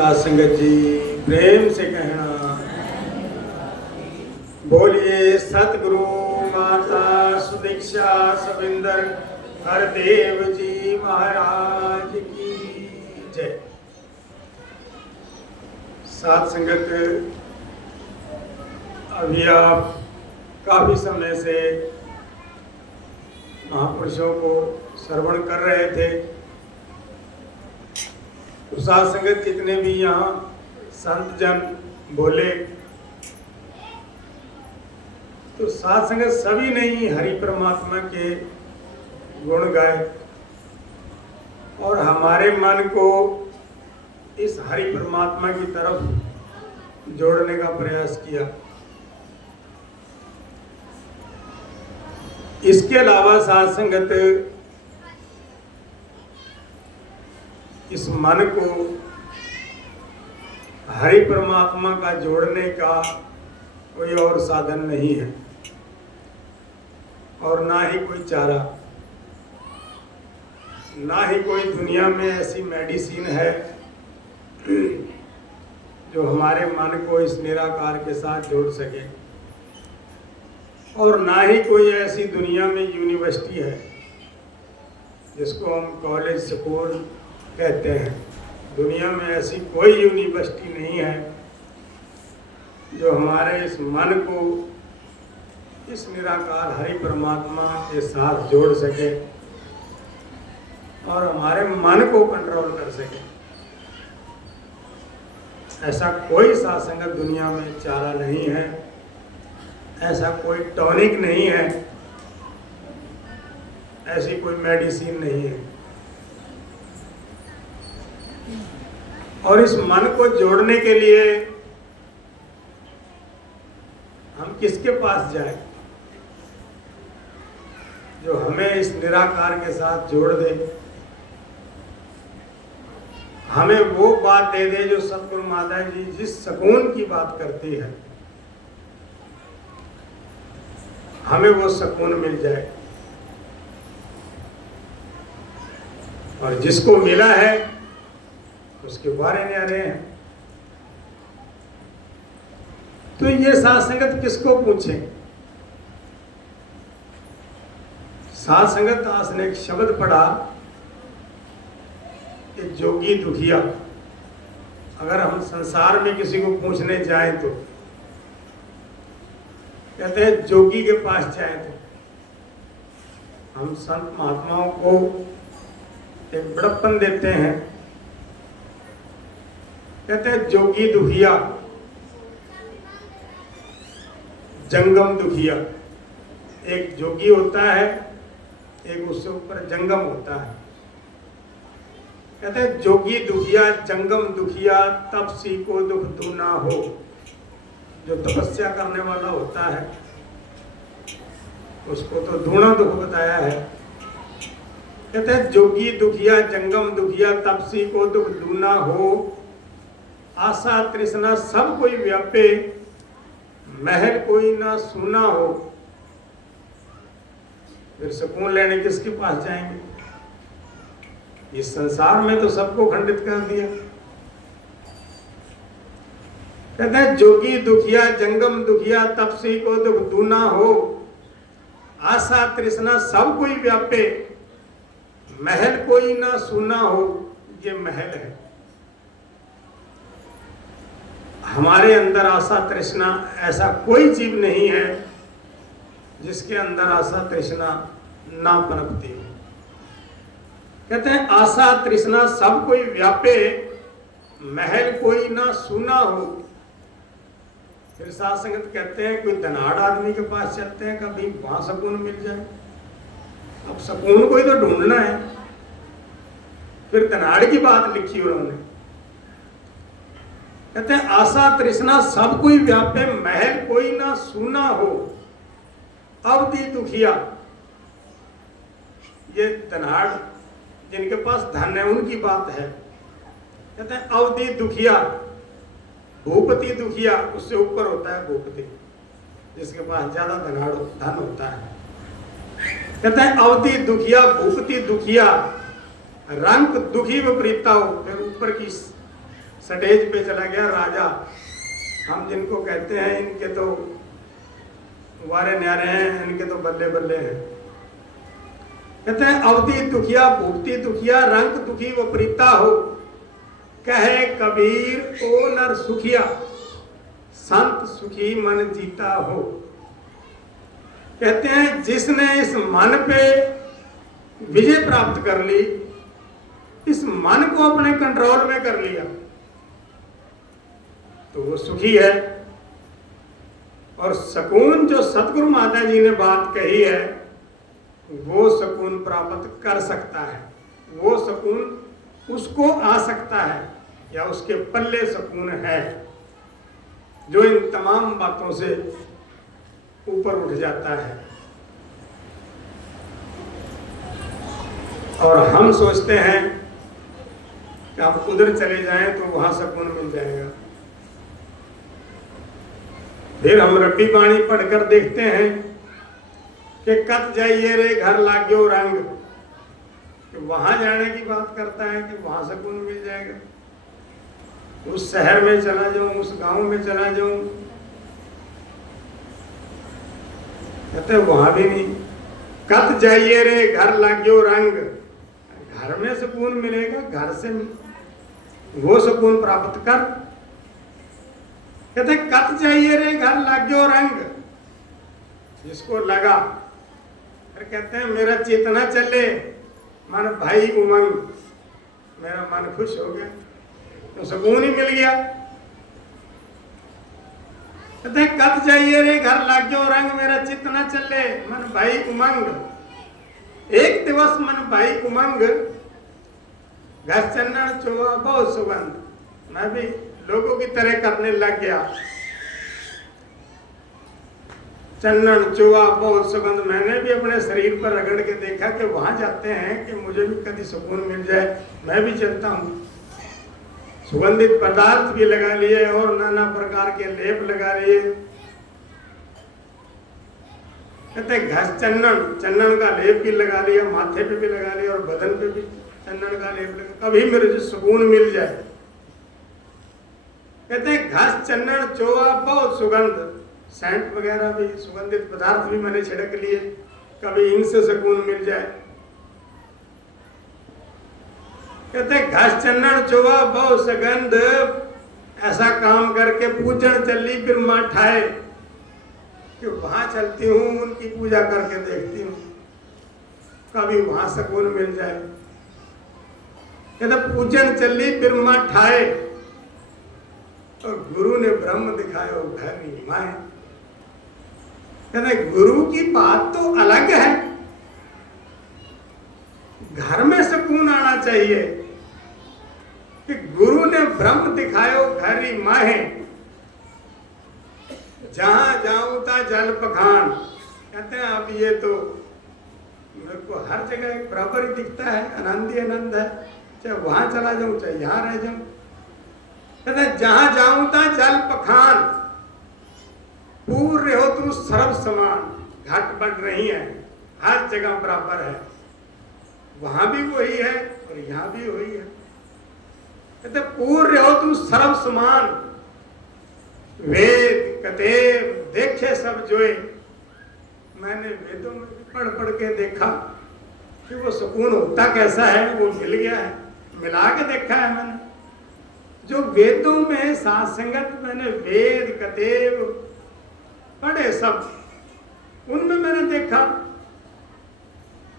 संगत जी प्रेम से कहना बोलिए सतगुरु माता सुदीक्षा सविंदर हरदेव जी महाराज की जय। साथ संगत, अभी आप काफी समय से महापुरुषों को श्रवण कर रहे थे। तो साथ संगत जितने भी यहाँ संत जन बोले, तो साथ संगत सभी ने ही हरि परमात्मा के गुण गाए और हमारे मन को इस हरि परमात्मा की तरफ जोड़ने का प्रयास किया। इसके अलावा साथ संगत इस मन को हरि परमात्मा का जोड़ने का कोई और साधन नहीं है और ना ही कोई चारा, ना ही कोई दुनिया में ऐसी मेडिसिन है जो हमारे मन को इस निराकार के साथ जोड़ सके, और ना ही कोई ऐसी दुनिया में यूनिवर्सिटी है जिसको हम कॉलेज स्कूल कहते हैं। दुनिया में ऐसी कोई यूनिवर्सिटी नहीं है जो हमारे इस मन को इस निराकार हरि परमात्मा के साथ जोड़ सके और हमारे मन को कंट्रोल कर सके। ऐसा कोई सत्संगत दुनिया में चारा नहीं है, ऐसा कोई टॉनिक नहीं है, ऐसी कोई मेडिसिन नहीं है। और इस मन को जोड़ने के लिए हम किसके पास जाएं जो हमें इस निराकार के साथ जोड़ दे, हमें वो बात दे दे जो सतगुरु माता जी जिस सुकून की बात करती है, हमें वो सुकून मिल जाए। और जिसको मिला है उसके बारे में आ रहे हैं। तो ये साथ संगत किसको पूछे? साथ संगत दास ने एक शब्द पढ़ा कि जोगी दुखिया। अगर हम संसार में किसी को पूछने जाएं तो कहते हैं जोगी के पास जाएं। तो हम संत महात्माओं को एक बड़प्पन देते हैं, कहते हैं जोगी दुखिया, जंगम दुखिया। एक जोगी होता है, एक उससे ऊपर जंगम होता है। कहते हैं जोगी दुखिया जंगम दुखिया, तपसी को दुख दूना हो। जो तपस्या करने वाला होता है उसको तो दूना दुख बताया है। कहते हैं जोगी दुखिया जंगम दुखिया, तपसी को दुख दूना हो। आशा तृष्णा सब कोई व्यापे, महल कोई ना सुना हो। फिर सुकून लेने किसके पास जाएंगे? इस संसार में तो सबको खंडित कर दिया। कहते हैं जोगी दुखिया जंगम दुखिया, तपसी को दुख दूना हो। आशा तृष्णा सब कोई व्यापे, महल कोई ना सुना हो। ये महल है। हमारे अंदर आशा तृष्णा ऐसा कोई जीव नहीं है जिसके अंदर आशा तृष्णा ना पनपती हो। कहते हैं आशा तृष्णा सब कोई व्यापे, महल कोई ना सुना हो। फिर साथ संगत कहते हैं कोई धनाढ़ आदमी के पास चलते हैं, कभी वहां सुकून मिल जाए। अब सुकून को ही तो ढूंढना है। फिर धनाढ़ की बात लिखी उन्होंने। कहते हैं आशा तृष्णा सब कोई व्यापे, महल कोई ना सुना हो। अवधि दुखिया, ये धनाढ़ जिनके पास धन है उनकी बात है। कहते हैं अवधि दुखिया, भूपति दुखिया, उससे ऊपर होता है भूपति, जिसके पास ज्यादा धन होता है। कहते हैं अवधि दुखिया भूपति दुखिया, रंग दुखी विपरीता हो। फिर ऊपर की स्टेज पे चला गया राजा, हम जिनको कहते हैं इनके तो वारे न्यारे हैं, इनके तो बल्ले बल्ले हैं। कहते हैं अवधि दुखिया भूपति दुखिया, रंग दुखी वो प्रीता हो, कहे कबीर ओ नर सुखिया, संत सुखी मन जीता हो। कहते हैं जिसने इस मन पे विजय प्राप्त कर ली, इस मन को अपने कंट्रोल में कर लिया, तो वो सुखी है। और सुकून जो सतगुरु माता जी ने बात कही है, वो सुकून प्राप्त कर सकता है, वो सुकून उसको आ सकता है, या उसके पल्ले सुकून है जो इन तमाम बातों से ऊपर उठ जाता है। और हम सोचते हैं कि आप उधर चले जाएं तो वहां सुकून मिल जाएगा। फिर हम रब्बी बाणी पढ़कर देखते हैं कि कत जाइए रे घर लाग्यो रंग, कि वहां जाने की बात करता है कि वहां सुकून मिल जाएगा। उस शहर में चला जाऊं, उस गांव में चला जाऊं, कहते वहां भी नहीं। कत जाइए रे घर लाग्यो रंग, घर में सुकून मिलेगा, घर से वो सुकून प्राप्त कर। कहते कत जाइए रे घर लाग्यो रंग, जिसको लगा, फिर कहते हैं मेरा चेतना चले मन भाई उमंग, मेरा मन खुश हो गया, तो सुकून ही मिल गया। कहते कत जाइए रे घर लाग्यो रंग, मेरा चित न चले मन भाई उमंग। एक दिवस मन भाई उमंग, घर चन्नन चोवा बहुत सुगंध, मैं भी लोगों की तरह करने लग गया। चन्नन चोवा बहुत सुगंध, मैंने भी अपने शरीर पर रगड़ के देखा कि वहां जाते हैं कि मुझे भी कभी सुकून मिल जाए, मैं भी चलता हूँ। सुगंधित पदार्थ भी लगा लिए और नाना प्रकार के लेप लगा लिए। कहते घस चन्नन, चन्नन का लेप भी लगा लिया, माथे पे भी लगा लिया और बदन पे भी चन्नन का लेप लगा, कभी मेरे जो सुकून मिल जाए। कहते घस चन्नन चोवा बहुत सुगंध, सेंट वगैरह भी सुगंधित पदार्थ भी मैंने छिड़क लिए, कभी इनसे सुकून मिल जाए। कहते घस चन्नन चोवा बहुत सुगंध, ऐसा काम करके पूजन चली फिर मां ठाए, कि वहां चलती हूँ उनकी पूजा करके देखती हूँ, कभी वहां सुकून मिल जाए। कहते पूजन चली फिर मां ठाए, और गुरु ने ब्रह्म दिखायो घर माए। कहते गुरु की बात तो अलग है, घर में सुकून आना चाहिए कि गुरु ने ब्रह्म दिखायो घर ही माहे, जहां जाऊं ता जल पखान। कहते हैं अब ये तो मेरे को हर जगह एक बराबर ही दिखता है, आनंद ही आनंद है, चाहे वहां चला जाऊं चाहे यहां रह जाऊं। कहते जहां जाऊं ता जल पखान, पूर्ण हो तू सर्व समान, घट बढ़ रही है, हर जगह बराबर है, वहां भी वही है और यहां भी वही है। कहते पूर्ण हो तू सर्व समान, वेद कतेव देखे सब जोए। मैंने वेदों में पढ़ पढ़ के देखा कि वो सुकून होता कैसा है, वो मिल गया है, मिला के देखा है मैंने। जो वेदों में साथ संगत मैंने वेद कतेव पढ़े सब, उनमें मैंने देखा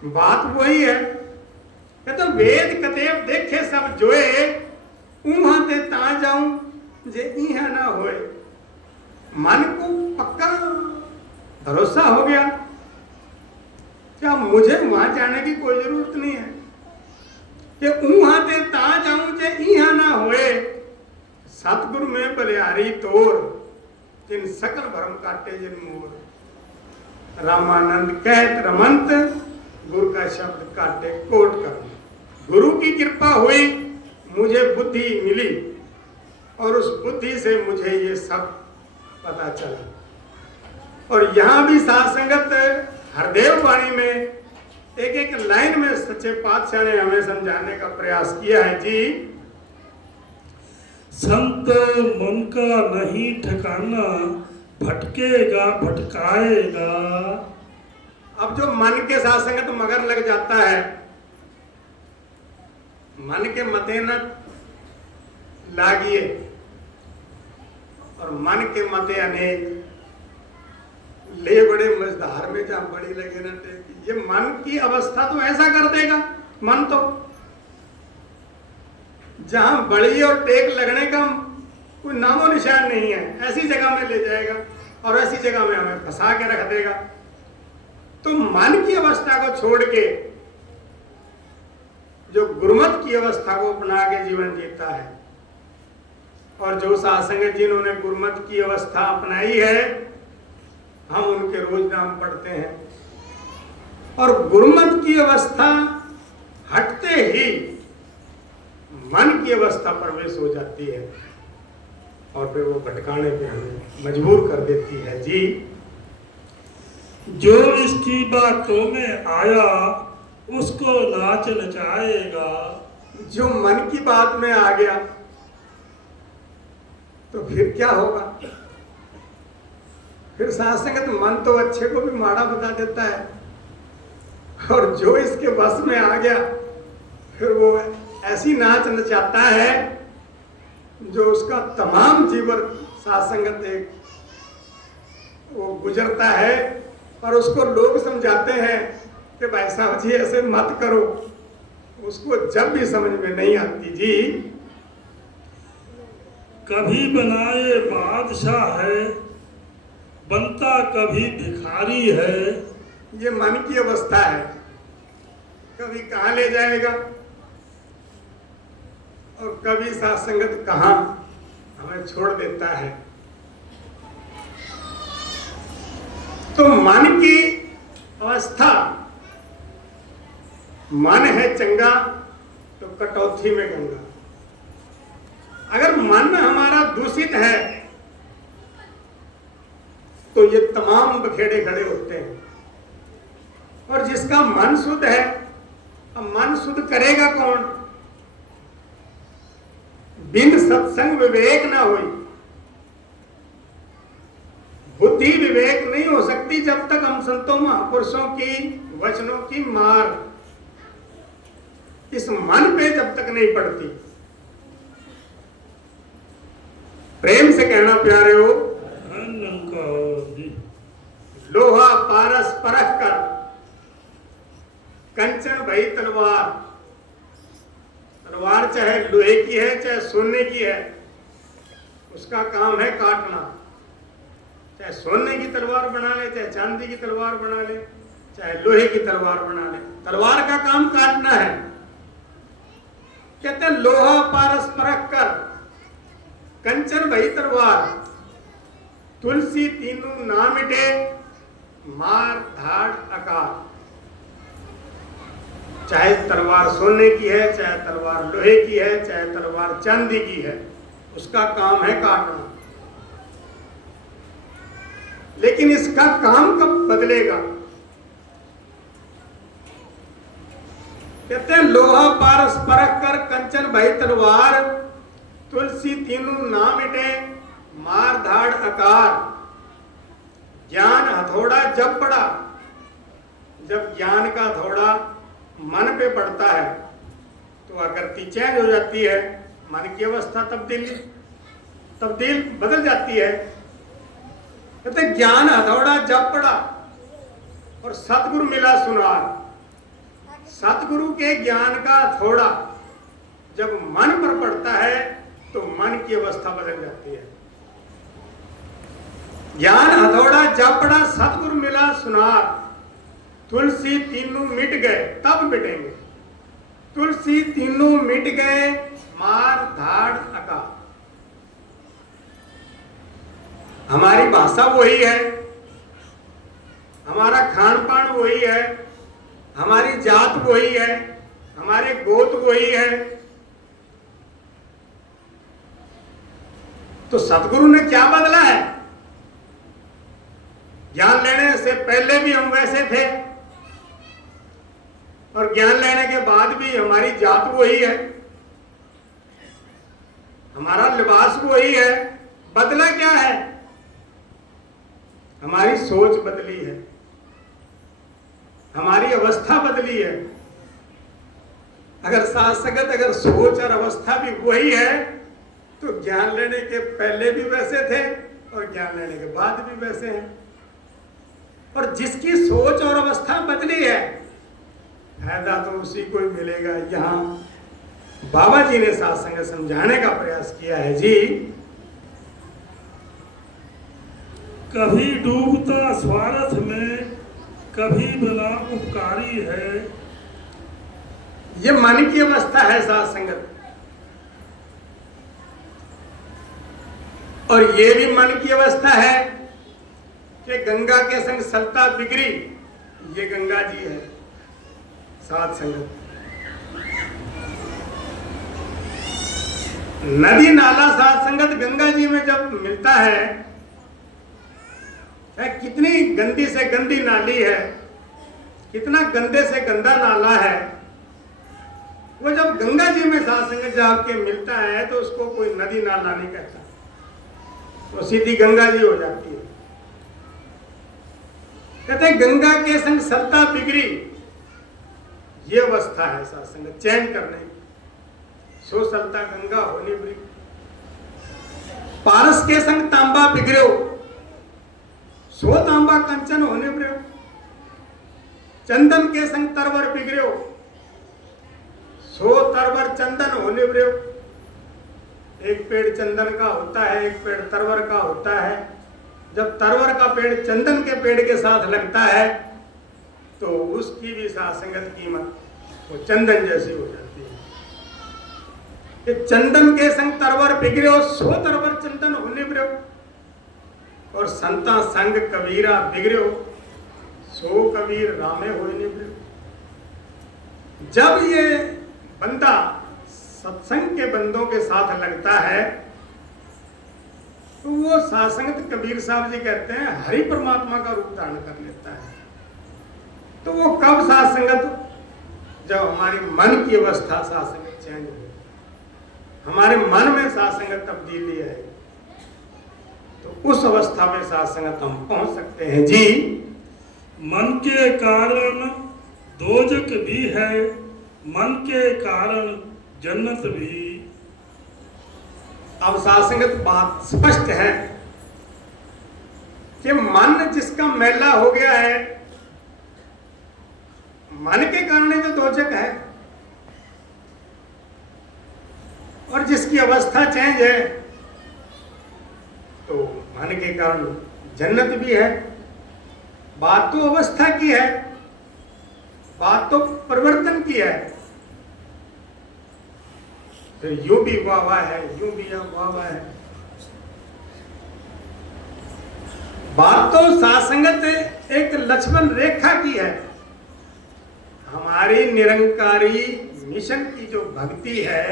बात वही है। कहते वेद कतेव देखे सब जोए, उहां ते ता जाऊं जे इहा ना होए। मन को पक्का भरोसा हो गया क्या मुझे वहां जाने की कोई जरूरत नहीं है, कि उहां ते ता जाऊं जे इहा ना होए। सतगुरु में बलिहारी तोर, जिन सकल भरम काटे जिन मोर। रामानंद कहत रमंत, गुरु का शब्द काटे कोट कर। गुरु की कृपा हुई, मुझे बुद्धि मिली, और उस बुद्धि से मुझे ये सब पता चला। और यहाँ भी साथ संगत हरदेव वाणी में एक एक लाइन में सच्चे पातशाह ने हमें समझाने का प्रयास किया है जी। संत मन का नहीं ठिकाना, भटकेगा भटकाएगा। अब जो मन के साथ संगत मगर लग जाता है, मन के मते न लागिए और मन के मते अनेक, ले बड़े मझधार में जहां बड़ी लगे न टेक। ये मन की अवस्था तो ऐसा कर देगा, मन तो जहां बड़ी और टेक लगने का कोई नामो निशान नहीं है, ऐसी जगह में ले जाएगा और ऐसी जगह में हमें फंसा के रख देगा। तो मन की अवस्था को छोड़ के जो गुरुमत की अवस्था को अपना के जीवन जीता है, और जो साधसंगत जिन्होंने गुरुमत की अवस्था अपनाई है, हम उनके रोज नाम पढ़ते हैं और गुरुमत की अवस्था हटते ही मन की अवस्था प्रवेश हो जाती है और फिर वो भटकाने पे हमें मजबूर कर देती है। जी, जो इसकी बातों में आया उसको नाच नचाएगा। जो मन की बात में आ गया तो फिर क्या होगा? फिर साधसंगत मन तो अच्छे को भी माड़ा बता देता है, और जो इसके बस में आ गया फिर वो ऐसी नाच नचाता है जो उसका तमाम जीवन साधसंगत एक वो गुजरता है, और उसको लोग समझाते हैं कि भाई साहब जी ऐसे मत करो, उसको जब भी समझ में नहीं आती। जी, कभी बनाए बादशाह है, बनता कभी भिखारी है। ये मन की अवस्था है, कभी कहाँ ले जाएगा और कभी साधसंगत कहाँ हमें छोड़ देता है। तो मन की अवस्था, मन है चंगा तो कटौती में गंगा। अगर मन हमारा दूषित है तो ये तमाम बखेड़े खड़े होते हैं, और जिसका मन शुद्ध है, अब मन शुद्ध करेगा कौन? बिन सत्संग विवेक ना हुई, बुद्धि विवेक नहीं हो सकती जब तक हम संतों महापुरुषों की वचनों की मार इस मन पे जब तक नहीं पड़ती। प्रेम से कहना प्यारे हो, लोहा पारस परख कर कंचन भई तलवार। तलवार चाहे लोहे की है चाहे सोने की है, उसका काम है काटना। चाहे सोने की तलवार बना ले, चाहे चांदी की तलवार बना ले, चाहे लोहे की तलवार बना ले, तलवार का काम काटना है। कहते हैं लोहा पारस परख कर कंचन भई तलवार, तुलसी तीनों ना मिटे, मार धाड़ अकाल। चाहे तलवार सोने की है, चाहे तलवार लोहे की है, चाहे तलवार चांदी की है, उसका काम है काटना। लेकिन इसका काम कब बदलेगा? कहते हैं लोहा पारस परख कर कंचन भई तलवार, तुलसी तीनों ना मिटे, मार धाड़ अकार। ज्ञान हथौड़ा जब पड़ा, जब ज्ञान का हथौड़ा मन पे पड़ता है तो आकृति चेंज हो जाती है, मन की अवस्था तब्दील बदल जाती है। कहते ज्ञान हथौड़ा जब पड़ा और सतगुरु मिला सुनार। सतगुरु के ज्ञान का हथौड़ा जब मन पर पड़ता है तो मन की अवस्था बदल जाती है। ज्ञान हथौड़ा जब पड़ा सतगुरु मिला सुनार, तुलसी तीनों मिट गए तब मिटेंगे। तुलसी तीनों मिट गए, मार धाड़ अका। हमारी भाषा वही है, हमारा खान पान वही है, हमारी जात वही है, हमारे गोत्र वही है। तो सतगुरु ने क्या बदला है? ज्ञान लेने से पहले भी हम वैसे थे और ज्ञान लेने के बाद भी हमारी जात वही है, हमारा लिबास वही है, बदला क्या है? हमारी सोच बदली है, हमारी अवस्था बदली है। अगर साथ संगत अगर सोच और अवस्था भी वही है तो ज्ञान लेने के पहले भी वैसे थे और ज्ञान लेने के बाद भी वैसे हैं। और जिसकी सोच और अवस्था बदली है, फायदा तो उसी को ही मिलेगा। यहाँ बाबा जी ने साथ संगत समझाने का प्रयास किया है जी। कभी डूबता स्वार्थ में, कभी भला उपकारी है। ये मन की अवस्था है साथ संगत, और ये भी मन की अवस्था है कि गंगा के संग सलता बिगड़ी। ये गंगा जी है साथ संगत। नदी नाला साथ संगत गंगा जी में जब मिलता है, कितनी गंदी से गंदी नाली है, कितना गंदे से गंदा नाला है, वो जब गंगा जी में साथ संगत जाके मिलता है तो उसको कोई नदी नाला नहीं कहता, वो सीधी गंगा जी हो जाती है। कहते हैं गंगा के संग सलता बिगड़ी। ये अवस्था है साथ संगत चैन करने की। सो सलता गंगा होनी बिगड़ी। पारस के संग तांबा बिगड़ो, सो तांबा कंचन होने बिगड़ो। चंदन के संग तरवर बिगड़ो, सो तरवर चंदन होने बिगड़ो। एक पेड़ चंदन का होता है, एक पेड़ तरवर का होता है। जब तरवर का पेड़ चंदन के पेड़ के साथ लगता है तो उसकी भी साथ संगत कीमत वो चंदन जैसी हो जाती है। कि चंदन के संग तरवर बिगड़ो, सो तरवर चंदन होने बिगड़ो। और संता संग कबीरा बिगड़ो, सो कबीर रामे होने बिगड़ो। जब ये बंदा सत्संग के बंदों के साथ लगता है तो वो सासंगत कबीर साहब जी कहते हैं हरि परमात्मा का रूप धारण कर लेता है। तो वो कब सासंगत? जब हमारी मन की अवस्था सासंगत चेंज हो, हमारे मन में सासंगत तब्दीली है, तो उस अवस्था में सासंगत हम पहुंच सकते हैं जी। मन के कारण दोजक भी है, मन के कारण जन्नत भी। अब सासंगत बात स्पष्ट है कि मन जिसका मैला हो गया है, मन के कारण ही तो दोजक है। और जिसकी अवस्था चेंज है तो मन के कारण जन्नत भी है। बात तो अवस्था की है, बात तो परिवर्तन की है। फिर यूं भी वाह है, यूं भी वाह है। बात तो सासंगत एक लक्ष्मण रेखा की है। हमारी निरंकारी मिशन की जो भक्ति है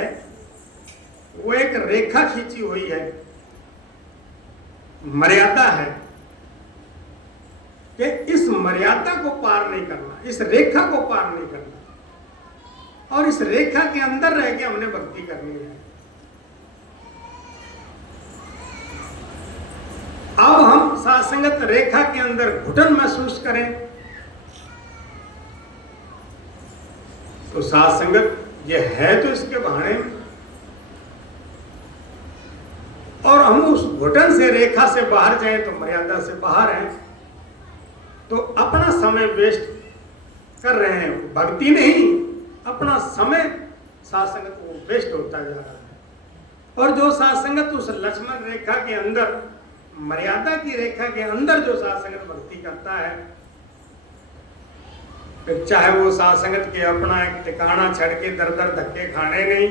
वो एक रेखा खींची हुई है, मर्यादा है कि इस मर्यादा को पार नहीं करना, इस रेखा को पार नहीं करना, और इस रेखा के अंदर रह के हमने भक्ति करनी है। अब हम सासंगत रेखा के अंदर घुटन महसूस करें तो सासंगत ये है तो इसके बहाने में, और हम उस घुटन से रेखा से बाहर जाएं तो मर्यादा से बाहर हैं, तो अपना समय वेस्ट कर रहे हैं। भक्ति नहीं, अपना समय सासंगत वो वेस्ट होता जा रहा है। और जो सासंगत उस लक्ष्मण रेखा के अंदर, मर्यादा की रेखा के अंदर जो सासंगत भक्ति करता है, फिर चाहे वो सासंगत के अपना एक ठिकाना छड़ के दर दर धक्के खाने नहीं,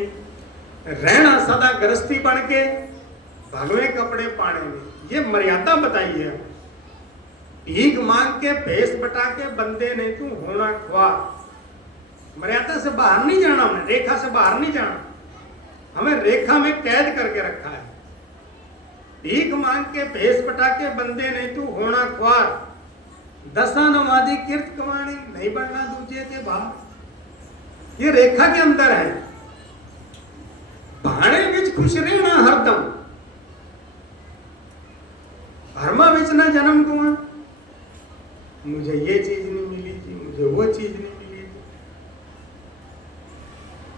रहना सदा गृहस्थी बन के भगवे कपड़े पाने में, ये मर्यादा बताई है। भीख मांग के भेष बटा के बंदे नहीं तू होना ख्वार। मर्यादा से बाहर नहीं जाना, हमें रेखा से बाहर नहीं जाना, हमें रेखा में कैद करके रखा है। भीख मांग के भेष बटा के बंदे नहीं तू होना ख्वार। दसा नवादी कीर्त कमानी नहीं बढ़ना दूजे के बाहर। ये रेखा के अंदर है। भाणे विच खुश रहना हरदम, भरमा विच न जन्म गुआ। मुझे ये चीज नहीं मिली जी, मुझे वो चीज नहीं मिली जी,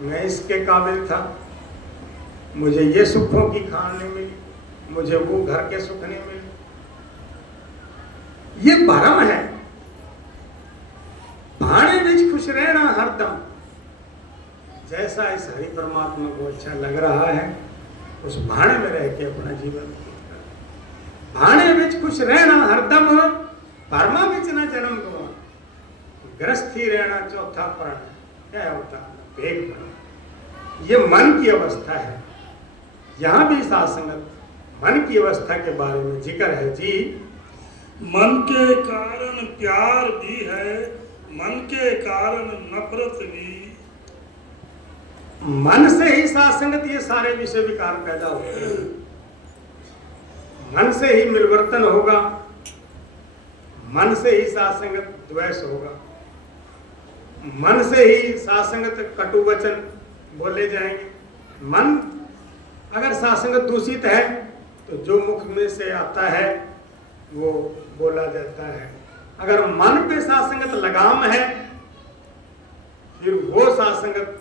मैं इसके काबिल था, मुझे ये सुखों की खान नहीं मिली, मुझे वो घर के सुख नहीं मिले। ये भरम है। भाणे विच खुश रहना हरदम, जैसा इस हरि परमात्मा को अच्छा लग रहा है उस भाणे में रह के अपना जीवन भाणे विच खुश रहना हरदम, भरमा विच न जन्म गवा। गृहस्थी रहना चौथा प्रण, क्या होता है भेद भरम। ये मन की अवस्था है। यहां भी सासंगत मन की अवस्था के बारे में जिक्र है जी। मन के कारण प्यार भी है, मन के कारण नफरत भी। मन से ही सासंगत ये सारे विषय विकार पैदा होते हैं। मन से ही मिलवर्तन होगा, मन से ही सासंगत द्वेष होगा, मन से ही सासंगत कटु वचन बोले जाएंगे। मन अगर सासंगत दूषित है तो जो मुख में से आता है वो बोला जाता है। अगर मन पे सासंगत लगाम है फिर वो सासंगत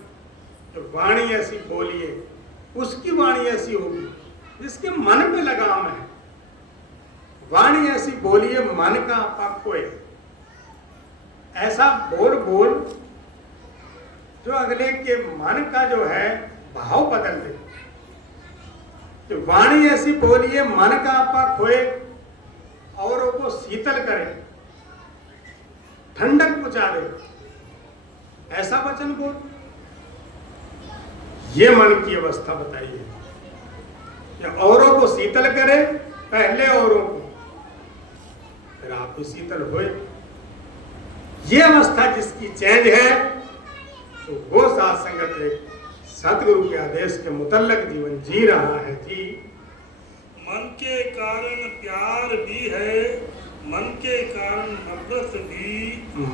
जो वाणी ऐसी बोलिए उसकी वाणी ऐसी होगी जिसके मन पे लगाम है। वाणी ऐसी बोलिए मन का आपा खोए, ऐसा बोल बोल जो अगले के मन का जो है भाव बदल दे। तो वाणी ऐसी बोलिए मन का आपा खोए, औरों को शीतल करे, ठंडक पहुंचा दे, ऐसा वचन बोल। ये मन की अवस्था बताइए। या औरों को शीतल करे, पहले औरों को फिर आप भी शीतल होए। ये अवस्था जिसकी चेंज है तो वो सात्संगत एक सतगुरु के आदेश के मुतल्लक जीवन जी रहा है जी। मन के कारण प्यार भी है, मन के कारण नफरत भी।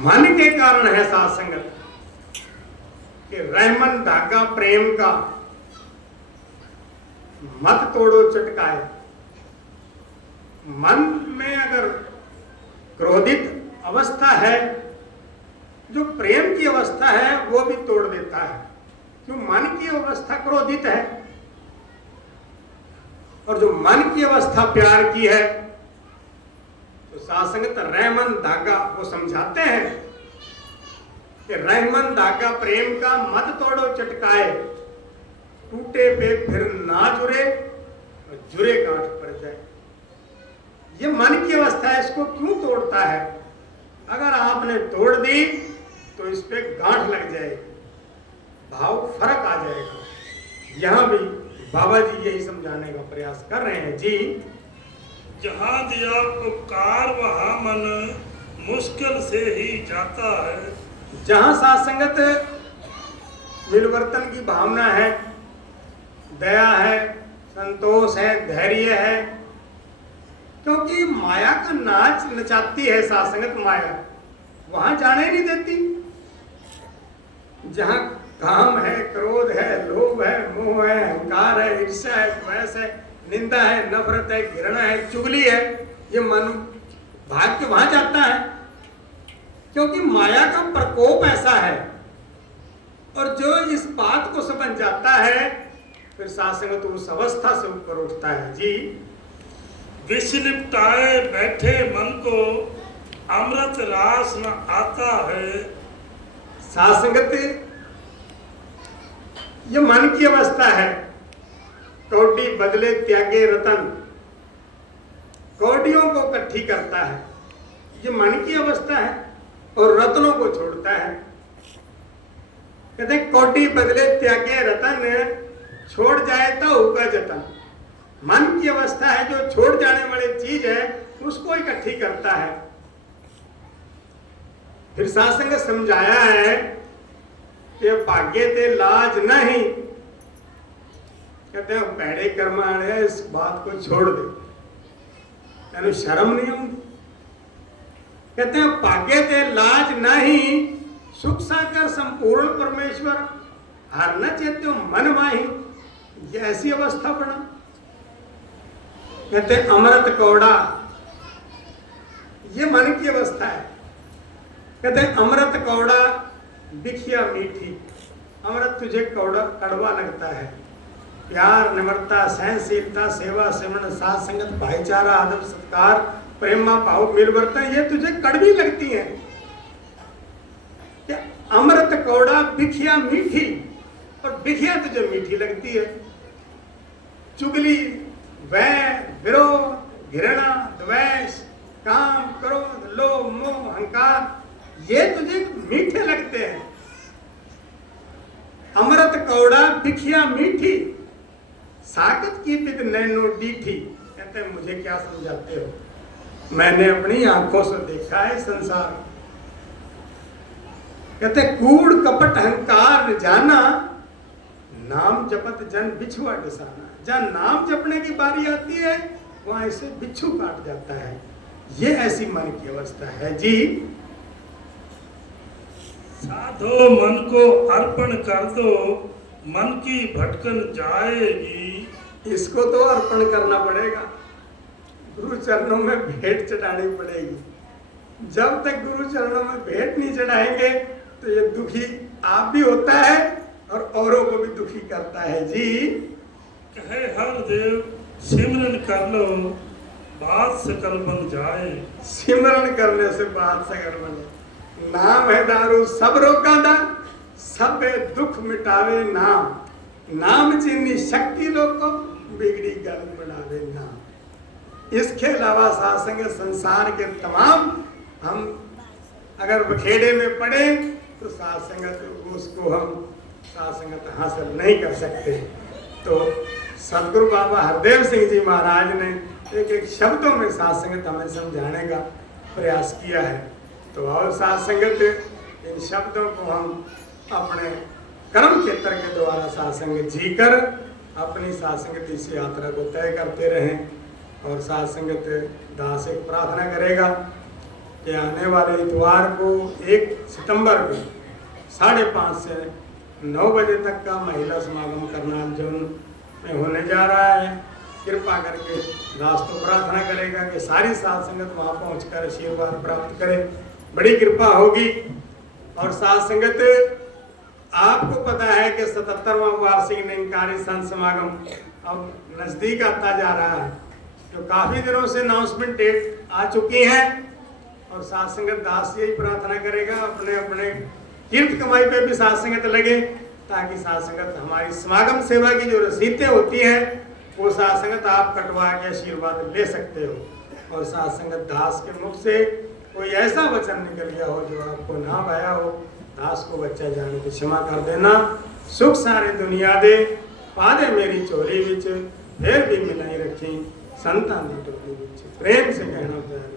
मन के कारण है सात्संगत कि रहमन धागा प्रेम का मत तोड़ो चटकाए। मन में अगर क्रोधित अवस्था है, जो प्रेम की अवस्था है वो भी तोड़ देता है। क्यों? मन की अवस्था क्रोधित है और जो मन की अवस्था प्यार की है तो सासंगत रहमन धागा वो समझाते हैं कि रहमन धागा प्रेम का मत तोड़ो चटकाए, टूटे पे फिर ना जुड़े और जुड़े गांठ पड़ जाए। ये मन की अवस्था है, इसको क्यों तोड़ता है? अगर आपने तोड़ दी तो इस पे गांठ लग जाएगी, भाव फर्क आ जाएगा। यहां भी बाबा जी यही समझाने का प्रयास कर रहे हैं जी। जहां दिया उपकार वहां मन मुश्किल से ही जाता है। जहां सात्संगत मिलवर्तन की भावना है, दया है, संतोष है, धैर्य है, क्योंकि माया का नाच नचाती है सात्संगत माया, वहां जाने नहीं देती। जहां काम है, क्रोध है, लोभ है, मोह है, अहंकार है, ईर्ष्या है, द्वेष है, निंदा है, नफरत है, घृणा है, चुगली है, ये मन भाग के वहां जाता है, क्योंकि माया का प्रकोप ऐसा है। और जो इस बात को समझ जाता है फिर सात्संगत उस अवस्था से ऊपर उठता है जी। विष लिपटाए बैठे मन को अमृत रास न आता है। सात्संगत ये मन की अवस्था है। कौड़ी बदले त्यागे रतन, कौड़ियों को इकट्ठी करता है, ये मन की अवस्था है, और रत्नों को छोड़ता है। कहते हैं कौड़ी बदले त्यागे रतन, छोड़ जाए तो होगा जतन। मन की अवस्था है जो छोड़ जाने वाली चीज है उसको इकट्ठी करता है। फिर सात्संग समझाया है कि भाग्य ते लाज नहीं, कहते हैं पैड़े कर्म आने, इस बात को छोड़ दे, तेन शर्म नहीं आती। कहते हैं भाग्य ते लाज नहीं, सुख साकर संपूर्ण परमेश्वर, हर न चेत्यो मन माही। ये ऐसी अवस्था बना। कहते अमृत कौड़ा, ये मन की अवस्था है। कहते अमृत कौड़ा बिखिया मीठी। अमृत तुझे कौड़ा कड़वा लगता है। प्यार, निम्रता, सहनशीलता, सेवा, सिमरन, साथ संगत, भाईचारा, आदर सत्कार, प्रेमा भाव, मिल बर्तन, ये तुझे कड़वी लगती है। क्या अमृत कौड़ा बिखिया मीठी, और बिखिया तुझे मीठी लगती है। चुगली, वैर, विरोध, घृणा, द्वेष, काम, क्रोध, लोभ, मोह, अहंकार, ये तुझे मीठे लगते हैं। अमृत कौड़ा बिखिया मीठी, साकत की पित नैनो डीठी। कहते हैं मुझे क्या समझाते हो, मैंने अपनी आंखों से देखा है संसार। कहते कूड़ कपट अहंकार न जाना, नाम जपत जन बिछुआ डसाना। जहां नाम जपने की बारी आती है वहां इसे बिच्छू काट जाता है। ये ऐसी मन की अवस्था है जी। साधो मन को अर्पण कर दो, मन की भटकन जाएगी। इसको तो अर्पण करना पड़ेगा, गुरु चरणों में भेंट चढ़ानी पड़ेगी। जब तक गुरु चरणों में भेंट नहीं चढ़ाएंगे तो ये दुखी आप भी होता है और औरों को भी दुखी करता है जी। कहे हर देव सिमरन कर लो, बात सकल बन जाए। सिमरन करने से बात सकल बने। नाम है दारू सब रोका दा, सब दुख मिटावे नाम। नाम चीनी शक्ति लोको, बिगड़ी गल बनावे नाम। इसके अलावा सासंग संसार के तमाम हम अगर बखेड़े में पड़े तो सासंगत उसको हम सासंगत हासिल नहीं कर सकते। तो सदगुरु बाबा हरदेव सिंह जी महाराज ने एक एक शब्दों में सासंगत हमें समझाने का प्रयास किया है। तो और सासंगत इन शब्दों को हम अपने कर्म क्षेत्र के द्वारा सासंग जीकर अपनी सासंगत इस यात्रा को तय करते रहें। और सासंगत दास एक प्रार्थना करेगा कि आने वाले इतवार को 1 सितंबर को 5:30 से 9 बजे तक का महिला समागम करनाल जोन में होने जा रहा है। कृपा करके दास तो प्रार्थना करेगा कि सारी साध संगत वहाँ पहुँचकर आशीर्वाद प्राप्त करे, बड़ी कृपा होगी। और साध संगत आपको पता है कि 77वां वार्षिक निरंकारी संत समागम अब नजदीक आता जा रहा है। तो काफी दिनों से अनाउंसमेंट डेट आ चुकी है और साध संगत दास यही प्रार्थना करेगा अपने अपने तीर्थ कमाई पे भी साध संगत लगे, ताकि साध संगत हमारी समागम सेवा की जो रसीदें होती हैं वो साध संगत आप कटवा के आशीर्वाद ले सकते हो। और साध संगत दास के मुख से कोई ऐसा वचन निकल गया हो जो आपको ना भाया हो, दास को बच्चा जाने की क्षमा कर देना। सुख सारी दुनिया दे पादे मेरी चोरी विच, फिर भी मिलाई रखी संतान दी टोली विच। प्रेम से कहना प्यार।